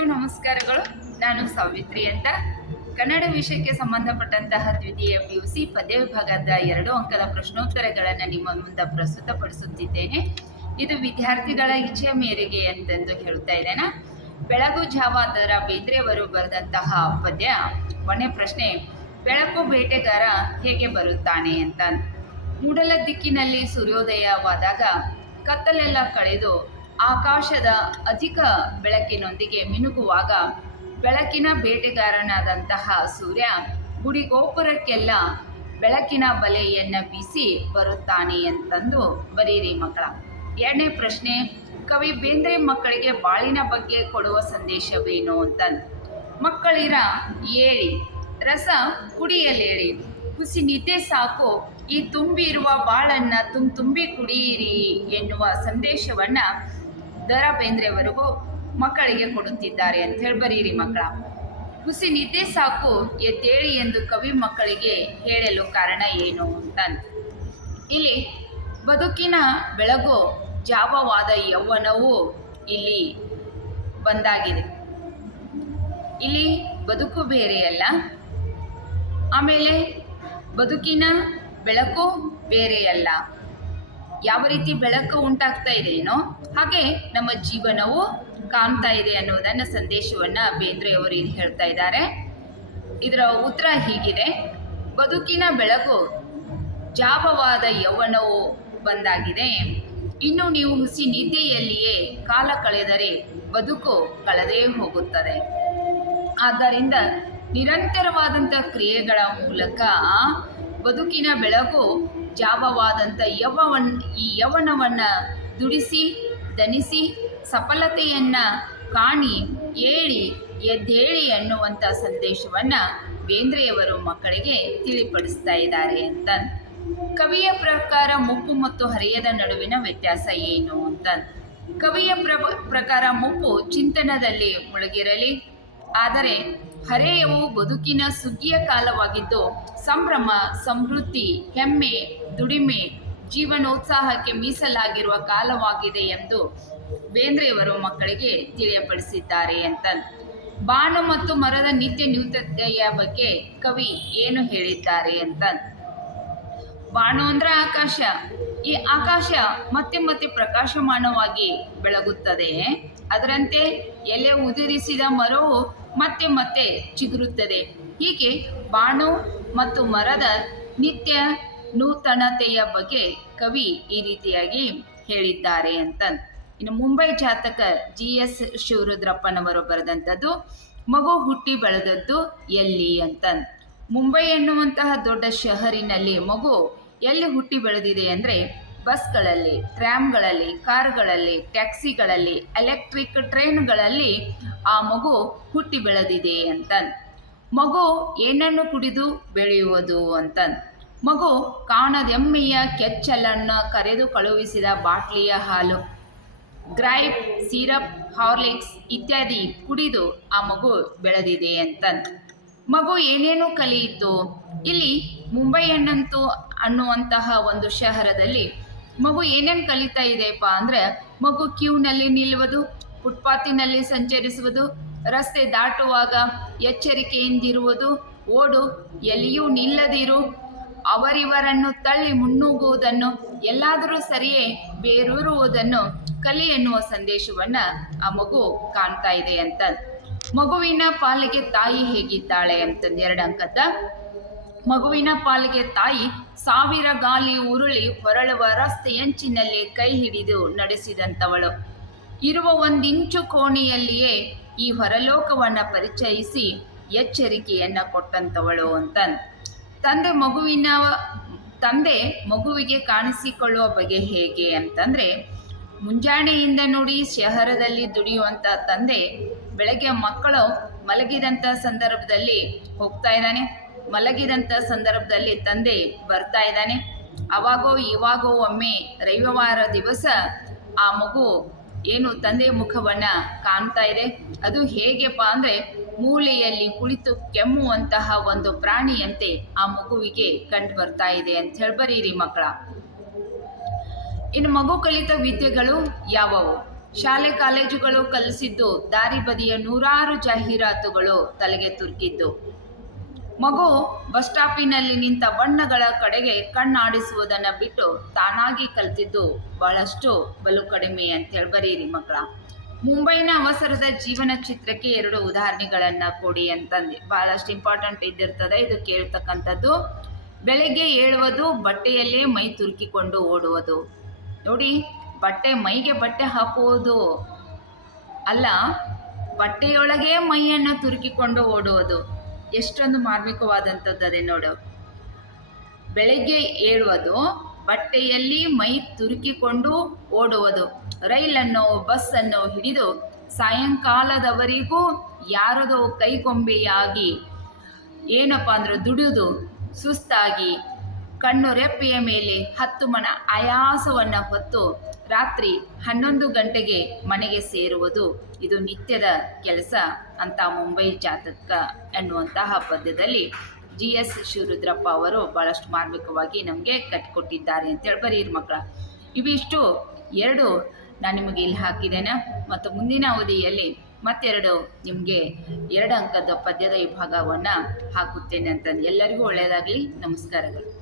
ಎಲ್ಲರಿಗೂ ನಮಸ್ಕಾರಗಳು. ನಾನು ಸಾವಿತ್ರಿ ಅಂತ. ಕನ್ನಡ ವಿಷಯಕ್ಕೆ ಸಂಬಂಧಪಟ್ಟಂತಹ ದ್ವಿತೀಯ ಪಿ ಯು ಸಿ ಪದ್ಯ ವಿಭಾಗದ ಎರಡು ಅಂಕದ ಪ್ರಶ್ನೋತ್ತರಗಳನ್ನು ನಿಮ್ಮ ಮುಂದೆ ಪ್ರಸ್ತುತಪಡಿಸುತ್ತಿದ್ದೇನೆ. ಇದು ವಿದ್ಯಾರ್ಥಿಗಳ ಇಚ್ಛೆಯ ಮೇರೆಗೆ ಅಂತಂದು ಹೇಳ್ತಾ ಇದ್ದೇನೆ. ಬೆಳಗು ಜಾವ ದರ ಬೇಂದ್ರೆಯವರು ಬರೆದಂತಹ ಪದ್ಯ ಕೊನೆ ಪ್ರಶ್ನೆ, ಬೆಳಕು ಬೇಟೆಗಾರ ಹೇಗೆ ಬರುತ್ತಾನೆ ಅಂತ. ಮೂಡಲ ದಿಕ್ಕಿನಲ್ಲಿ ಸೂರ್ಯೋದಯವಾದಾಗ ಕತ್ತಲೆಲ್ಲ ಕಳೆದು ಆಕಾಶದ ಅಧಿಕ ಬೆಳಕಿನೊಂದಿಗೆ ಮಿನುಗುವಾಗ ಬೆಳಕಿನ ಬೇಟೆಗಾರನಾದಂತಹ ಸೂರ್ಯ ಗುಡಿ ಗೋಪುರಕ್ಕೆಲ್ಲ ಬೆಳಕಿನ ಬಲೆಯನ್ನು ಬೀಸಿ ಬರುತ್ತಾನೆ ಅಂತಂದು ಬರೀರಿ ಮಕ್ಕಳ. ಎರಡನೇ ಪ್ರಶ್ನೆ, ಕವಿ ಬೇಂದ್ರೆ ಮಕ್ಕಳಿಗೆ ಬಾಳಿನ ಬಗ್ಗೆ ಕೊಡುವ ಸಂದೇಶವೇನು ಅಂತಂದು. ಮಕ್ಕಳಿರ ಏಳಿ, ರಸ ಕುಡಿಯಲೇಳಿ. ಹುಸಿ ನಿದ್ದೆ ಸಾಕು, ಈ ತುಂಬಿರುವ ಬಾಳನ್ನ ತುಂಬಿ ಕುಡಿಯಿರಿ ಎನ್ನುವ ಸಂದೇಶವನ್ನ ದರ ಬೇಂದ್ರೆವರೆಗೂ ಮಕ್ಕಳಿಗೆ ಕೊಡುತ್ತಿದ್ದಾರೆ ಅಂತ ಹೇಳಿ ಬರೀರಿ ಮಕ್ಕಳ. ಹುಸಿ ನಿದ್ದೆ ಸಾಕು ಎದ್ದೇಳಿ ಎಂದು ಕವಿ ಮಕ್ಕಳಿಗೆ ಹೇಳಲು ಕಾರಣ ಏನು ಅಂತ ಇಲ್ಲಿ ಬದುಕಿನ ಬೆಳಗು ಜಾವವಾದ ಯೌವನವು ಇಲ್ಲಿ ಬಂದಾಗಿದೆ. ಇಲ್ಲಿ ಬದುಕು ಬೇರೆಯಲ್ಲ ಆಮೇಲೆ ಬದುಕಿನ ಬೆಳಕು ಬೇರೆಯಲ್ಲ ಯಾವ ರೀತಿ ಬೆಳಕು ಉಂಟಾಗ್ತಾ ಇದೆಯೇನೋ ಹಾಗೆ ನಮ್ಮ ಜೀವನವು ಕಾಣ್ತಾ ಇದೆ ಅನ್ನೋದನ್ನ ಸಂದೇಶವನ್ನು ಬೇಂದ್ರೆಯವರು ಇಲ್ಲಿ ಹೇಳ್ತಾ ಇದ್ದಾರೆ. ಇದರ ಉತ್ತರ ಹೀಗಿದೆ. ಬದುಕಿನ ಬೆಳಕು ಜಾಪವಾದ ಯೌವನವು ಬಂದಾಗಿದೆ. ಇನ್ನು ನೀವು ಹುಸಿ ನಿದ್ದೆಯಲ್ಲಿಯೇ ಕಾಲ ಕಳೆದರೆ ಬದುಕು ಕಳೆದೇ ಹೋಗುತ್ತದೆ. ಆದ್ದರಿಂದ ನಿರಂತರವಾದಂಥ ಕ್ರಿಯೆಗಳ ಮೂಲಕ ಬದುಕಿನ ಬೆಳಕು ಜಾವವಾದಂಥ ಯವವನ್, ಈ ಯವನವನ್ನು ದುಡಿಸಿ, ದನಿಸಿ, ಸಫಲತೆಯನ್ನು ಕಾಣಿ, ಏಳಿ, ಎದ್ದೇಳಿ ಅನ್ನುವಂಥ ಸಂದೇಶವನ್ನು ಬೇಂದ್ರೆಯವರು ಮಕ್ಕಳಿಗೆ ತಿಳಿಪಡಿಸ್ತಾ ಇದ್ದಾರೆ ಅಂತ. ಕವಿಯ ಪ್ರಕಾರ ಮುಪ್ಪು ಮತ್ತು ಹರಿಯದ ನಡುವಿನ ವ್ಯತ್ಯಾಸ ಏನು ಅಂತ. ಕವಿಯ ಪ್ರ ಪ್ರಕಾರ ಮುಪ್ಪು ಚಿಂತನದಲ್ಲಿ ಮುಳುಗಿರಲಿ. ಆದರೆ ಹರೆಯವು ಬದುಕಿನ ಸುಗ್ಗಿಯ ಕಾಲವಾಗಿದ್ದು ಸಂಭ್ರಮ, ಸಮೃದ್ಧಿ, ಹೆಮ್ಮೆ ದುಡಿಮೆ ಜೀವನೋತ್ಸಾಹಕ್ಕೆ ಮೀಸಲಾಗಿರುವ ಕಾಲವಾಗಿದೆ ಎಂದು ಬೇಂದ್ರೆಯವರು ಮಕ್ಕಳಿಗೆ ತಿಳಿಯಪಡಿಸಿದ್ದಾರೆ ಅಂತ. ಬಾನು ಮತ್ತು ಮರದ ನಿತ್ಯ ನ್ಯೂನತೆಯ ಬಗ್ಗೆ ಕವಿ ಏನು ಹೇಳಿದ್ದಾರೆ ಅಂತ. ಬಾಣು ಅಂದ್ರೆ ಆಕಾಶ. ಈ ಆಕಾಶ ಮತ್ತೆ ಮತ್ತೆ ಪ್ರಕಾಶಮಾನವಾಗಿ ಬೆಳಗುತ್ತದೆ. ಅದರಂತೆ ಎಲೆ ಉದುರಿಸಿದ ಮರವು ಮತ್ತೆ ಮತ್ತೆ ಚಿಗುರುತ್ತದೆ. ಹೀಗೆ ಬಾಣು ಮತ್ತು ಮರದ ನಿತ್ಯ ನೂತನತೆಯ ಬಗ್ಗೆ ಕವಿ ಈ ರೀತಿಯಾಗಿ ಹೇಳಿದ್ದಾರೆ ಅಂತ ಇನ್ನು ಮುಂಬೈ ಜಾತಕ ಜಿ ಎಸ್ ಶಿವರುದ್ರಪ್ಪನವರು ಬರೆದಂಥದ್ದು, ಮಗು ಹುಟ್ಟಿ ಬೆಳೆದದ್ದು ಎಲ್ಲಿ? ಅಂತ ಮುಂಬೈ ಎನ್ನುವಂತಹ ದೊಡ್ಡ ಶಹರಿನಲ್ಲಿ ಮಗು ಎಲ್ಲಿ ಹುಟ್ಟಿ ಬೆಳೆದಿದೆ ಅಂದರೆ ಬಸ್ಗಳಲ್ಲಿ, ಟ್ರ್ಯಾಮ್ಗಳಲ್ಲಿ, ಕಾರುಗಳಲ್ಲಿ, ಟ್ಯಾಕ್ಸಿಗಳಲ್ಲಿ, ಎಲೆಕ್ಟ್ರಿಕ್ ಟ್ರೈನ್ಗಳಲ್ಲಿ ಆ ಮಗು ಹುಟ್ಟಿ ಬೆಳೆದಿದೆ ಅಂತ ಮಗು ಏನನ್ನು ಕುಡಿದು ಬೆಳೆಯುವುದು ಅಂತ ಮಗು ಕಾಣದೆಮ್ಮೆಯ ಕೆಚ್ಚಲನ್ನು ಕರೆದು ಕಳುಹಿಸಿದ ಬಾಟ್ಲಿಯ ಹಾಲು. ಗ್ರೈಪ್, ಸಿರಪ್, ಹಾರ್ಲಿಕ್ಸ್ ಇತ್ಯಾದಿ ಕುಡಿದು ಆ ಮಗು ಬೆಳೆದಿದೆ ಅಂತ ಮಗು ಏನೇನು ಕಲಿಯಿತು. ಇಲ್ಲಿ ಮುಂಬೈ ಅನ್ನುವಂತಹ ಒಂದು ಶಹರದಲ್ಲಿ ಮಗು ಏನೇನು ಕಲಿತಾ ಇದೆಯಪ್ಪ ಅಂದರೆ ಮಗು ಕ್ಯೂನಲ್ಲಿ ನಿಲ್ಲುವುದು, ಫುಟ್ಪಾತಿನಲ್ಲಿ ಸಂಚರಿಸುವುದು, ರಸ್ತೆ ದಾಟುವಾಗ ಎಚ್ಚರಿಕೆಯಿಂದಿರುವುದು, ಓಡು ಎಲ್ಲಿಯೂ ನಿಲ್ಲದಿರು ಅವರಿವರನ್ನು ತಳ್ಳಿ ಮುನ್ನುಗ್ಗುವುದನ್ನು, ಎಲ್ಲಾದರೂ ಸರಿಯೇ ಬೇರೂರುವುದನ್ನು ಕಲಿ ಎನ್ನುವ ಸಂದೇಶವನ್ನ ಆ ಮಗು ಕಾಣ್ತಾ ಇದೆ ಅಂತ. ಮಗುವಿನ ಪಾಲಿಗೆ ತಾಯಿ ಹೇಗಿದ್ದಾಳೆ ಅಂತಂದು ಎರಡು ಅಂಕದ ಮಗುವಿನ ಪಾಲಿಗೆ ತಾಯಿ ಸಾವಿರ ಗಾಲಿ ಉರುಳಿ ಹೊರಳುವ ರಸ್ತೆಯಂಚಿನಲ್ಲಿ ಕೈ ಹಿಡಿದು ನಡೆಸಿದಂಥವಳು ಇರುವ ಒಂದಿಂಚು ಕೋಣೆಯಲ್ಲಿಯೇ ಈ ಹೊರಲೋಕವನ್ನು ಪರಿಚಯಿಸಿ ಎಚ್ಚರಿಕೆಯನ್ನು ಕೊಟ್ಟಂಥವಳು ಅಂತ. ತಂದೆ ಮಗುವಿನ, ತಂದೆ ಮಗುವಿಗೆ ಕಾಣಿಸಿಕೊಳ್ಳುವ ಬಗೆ ಹೇಗೆ ಅಂತಂದರೆ, ಮುಂಜಾನೆಯಿಂದ ನೋಡಿ ಶಹರದಲ್ಲಿ ದುಡಿಯುವಂಥ ತಂದೆ ಬೆಳಗ್ಗೆ ಮಕ್ಕಳು ಮಲಗಿದಂಥ ಸಂದರ್ಭದಲ್ಲಿ ಹೋಗ್ತಾ ಇದ್ದಾನೆ. ಮಲಗಿದಂಥ ಸಂದರ್ಭದಲ್ಲಿ ತಂದೆ ಬರ್ತಾ ಇದ್ದಾನೆ. ಅವಾಗೋ ಇವಾಗೋ ಒಮ್ಮೆ ರವಿವಾರ ದಿವಸ ಆ ಮಗು ಏನು ತಂದೆಯ ಮುಖವನ್ನು ಕಾಣ್ತಾ ಇದೆ? ಅದು ಹೇಗೆಪ್ಪ ಅಂದರೆ ಮೂಲೆಯಲ್ಲಿ ಕುಳಿತು ಕೆಮ್ಮುವಂತಹ ಒಂದು ಪ್ರಾಣಿಯಂತೆ ಆ ಮಗುವಿಗೆ ಕಂಡು ಬರ್ತಾ ಇದೆ ಅಂತ ಹೇಳಿ ಬರೀರಿ ಮಕ್ಕಳ. ಇನ್ನು ಮಗು ಕಲಿತ ವಿದ್ಯೆಗಳು ಯಾವುವು? ಶಾಲೆ ಕಾಲೇಜುಗಳು ಕಲಿಸಿದ್ದು ದಾರಿ ಬದಿಯ ನೂರಾರು ಜಾಹೀರಾತುಗಳು ತಲೆಗೆ ತುರುಕಿದ್ದು. ಮಗು ಬಸ್ ಸ್ಟಾಪಿನಲ್ಲಿ ನಿಂತ ಬಣ್ಣಗಳ ಕಡೆಗೆ ಕಣ್ಣಾಡಿಸುವುದನ್ನ ಬಿಟ್ಟು ತಾನಾಗಿ ಕಲ್ತಿದ್ದು ಬಹಳಷ್ಟು ಬಲು ಕಡಿಮೆ ಅಂತ ಬರೀರಿ ಮಕ್ಕಳ ಮುಂಬೈನ ಅವಸರದ ಜೀವನ ಚಿತ್ರಕ್ಕೆ ಎರಡು ಉದಾಹರಣೆಗಳನ್ನು ಕೊಡಿ ಅಂತಂದು. ಬಹಳಷ್ಟು ಇಂಪಾರ್ಟೆಂಟ್ ಇದ್ದಿರ್ತದೆ ಇದು ಕೇಳ್ತಕ್ಕಂಥದ್ದು. ಬೆಳಗ್ಗೆ ಏಳುವುದು, ಬಟ್ಟೆಯಲ್ಲೇ ಮೈ ತುರುಕಿಕೊಂಡು ಓಡುವುದು. ನೋಡಿ, ಬಟ್ಟೆ ಮೈಗೆ ಬಟ್ಟೆ ಹಾಕುವುದು ಅಲ್ಲ, ಬಟ್ಟೆಯೊಳಗೆ ಮೈಯನ್ನು ತುರುಕಿಕೊಂಡು ಓಡುವುದು. ಎಷ್ಟೊಂದು ಮಾರ್ಮಿಕವಾದಂಥದ್ದು ಅದೇ ನೋಡು. ಬೆಳಗ್ಗೆ ಏಳುವುದು, ಬಟ್ಟೆಯಲ್ಲಿ ಮೈ ತುರುಕಿಕೊಂಡು ಓಡುವುದು, ರೈಲನ್ನು, ಬಸ್ಸನ್ನು ಹಿಡಿದು ಸಾಯಂಕಾಲದವರೆಗೂ ಯಾರದೋ ಕೈಗೊಂಬೆಯಾಗಿ, ಏನಪ್ಪ ಅಂದ್ರೆ ದುಡಿದು, ಸುಸ್ತಾಗಿ, ಕಣ್ಣು ರೆಪ್ಪೆಯ ಮೇಲೆ ಹತ್ತು ಮನ ಆಯಾಸವನ್ನು ಹೊತ್ತು ರಾತ್ರಿ ಹನ್ನೊಂದು ಗಂಟೆಗೆ ಮನೆಗೆ ಸೇರುವುದು ಇದು ನಿತ್ಯದ ಕೆಲಸ ಅಂತ ಮುಂಬೈ ಜಾತಕ ಎನ್ನುವಂತಹ ಪದ್ಯದಲ್ಲಿ ಜಿ ಎಸ್ ಶಿವರುದ್ರಪ್ಪ ಅವರು ಭಾಳಷ್ಟು ಮಾರ್ಮಿಕವಾಗಿ ನಮಗೆ ಕಟ್ಟಿಕೊಟ್ಟಿದ್ದಾರೆ ಅಂತೇಳಿ ಬರೀರಿ ಮಕ್ಕಳ. ಇವಿಷ್ಟು ಎರಡು ನಾನು ನಿಮಗೆ ಇಲ್ಲಿ ಹಾಕಿದ್ದೇನೆ ಮತ್ತು ಮುಂದಿನ ಅವಧಿಯಲ್ಲಿ ಮತ್ತೆರಡು ನಿಮಗೆ ಎರಡು ಅಂಕದ ಪದ್ಯದ ವಿಭಾಗವನ್ನು ಹಾಕುತ್ತೇನೆ ಅಂತಂದು ಎಲ್ಲರಿಗೂ ಒಳ್ಳೆಯದಾಗಲಿ. ನಮಸ್ಕಾರಗಳು.